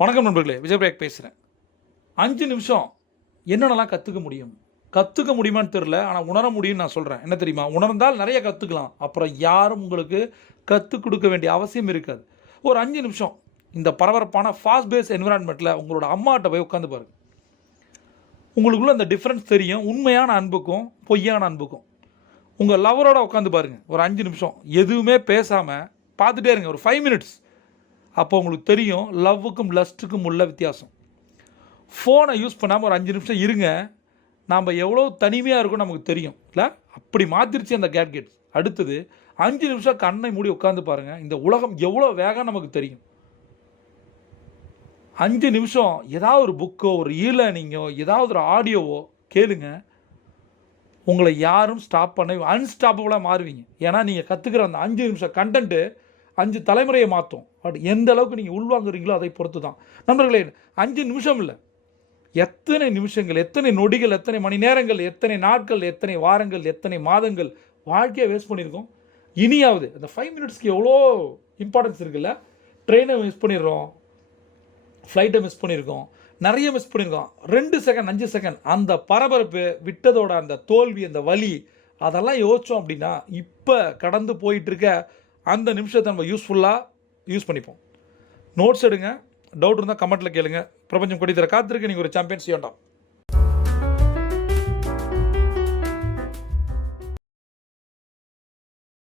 வணக்கம் நண்பர்களே, விஜயபிரேக் பேசுகிறேன். 5 நிமிஷம் என்னென்னலாம் கற்றுக்க முடியும்? கற்றுக்க முடியுமான்னு தெரில, ஆனால் உணர முடியும்னு நான் சொல்கிறேன். என்ன தெரியுமா? உணர்ந்தால் நிறைய கற்றுக்கலாம். அப்புறம் யாரும் உங்களுக்கு கற்றுக் கொடுக்க வேண்டிய அவசியம் இருக்காது. ஒரு 5 நிமிஷம் இந்த பரபரப்பான ஃபாஸ்ட் பேஸ் என்விரான்மெண்ட்டில் உங்களோட அம்மாட்ட போய் உட்காந்து பாருங்க. உங்களுக்குள்ள அந்த டிஃப்ரென்ஸ் தெரியும், உண்மையான அன்புக்கும் பொய்யான அன்புக்கும். உங்கள் லவரோட உட்காந்து பாருங்கள் ஒரு 5 நிமிஷம், எதுவுமே பேசாமல் பார்த்துட்டே இருங்க ஒரு 5 மினிட்ஸ். அப்போ உங்களுக்கு தெரியும் லவ்வுக்கும் லஸ்ட்டுக்கும் உள்ள வித்தியாசம். ஃபோனை யூஸ் பண்ணாமல் ஒரு 5 நிமிஷம் இருங்க, நாம் எவ்வளோ தனிமையாக இருக்கும் நமக்கு தெரியும் இல்லை? அப்படி மாற்றிருச்சு அந்த கேட்கெட்ஸ். அடுத்தது 5 நிமிஷம் கண்ணை மூடி உட்காந்து பாருங்கள், இந்த உலகம் எவ்வளோ வேகம் நமக்கு தெரியும். 5 நிமிஷம் ஏதாவது ஒரு புக்கோ ஒரு லேர்னிங்கோ ஏதாவது ஒரு ஆடியோவோ கேளுங்க, உங்களை யாரும் ஸ்டாப் பண்ண அன்ஸ்டாப்பபுளாக மாறுவீங்க. ஏன்னா நீங்கள் கற்றுக்கிற அந்த 5 நிமிஷம் கண்டென்ட்டு 5 தலைமுறையை மாற்றும். பட் எந்த அளவுக்கு நீங்கள் உள்வாங்குறீங்களோ அதை பொறுத்து தான். நண்பர்களே, 5 நிமிஷம் இல்லை, எத்தனை நிமிஷங்கள், எத்தனை நொடிகள், எத்தனை மணி நேரங்கள், எத்தனை நாட்கள், எத்தனை வாரங்கள், எத்தனை மாதங்கள் வாழ்க்கையை வேஸ்ட் பண்ணியிருக்கோம். இனியாவது அந்த 5 மினிட்ஸ்க்கு எவ்வளோ இம்பார்ட்டன்ஸ் இருக்குல்ல? ட்ரெயினை மிஸ் பண்ணிடுறோம், ஃப்ளைட்டை மிஸ் பண்ணியிருக்கோம், நிறைய மிஸ் பண்ணியிருக்கோம். 2 செகண்ட் 5 செகண்ட் அந்த பரபரப்பு விட்டதோட அந்த தோல்வி, அந்த வலி, அதெல்லாம் யோசித்தோம் அப்படின்னா இப்போ கடந்து போயிட்டுருக்க அந்த நிமிஷத்தை நம்ம யூஸ்ஃபுல்லாக யூஸ் பண்ணிப்போம். நோட்ஸ் எடுங்க, டவுட் இருந்தால் கமெண்ட்டில் கேளுங்க. பிரபஞ்சம் கொடி தர காத்திருக்கு. நீங்கள் ஒரு சாம்பியன் செய்யண்டாம்.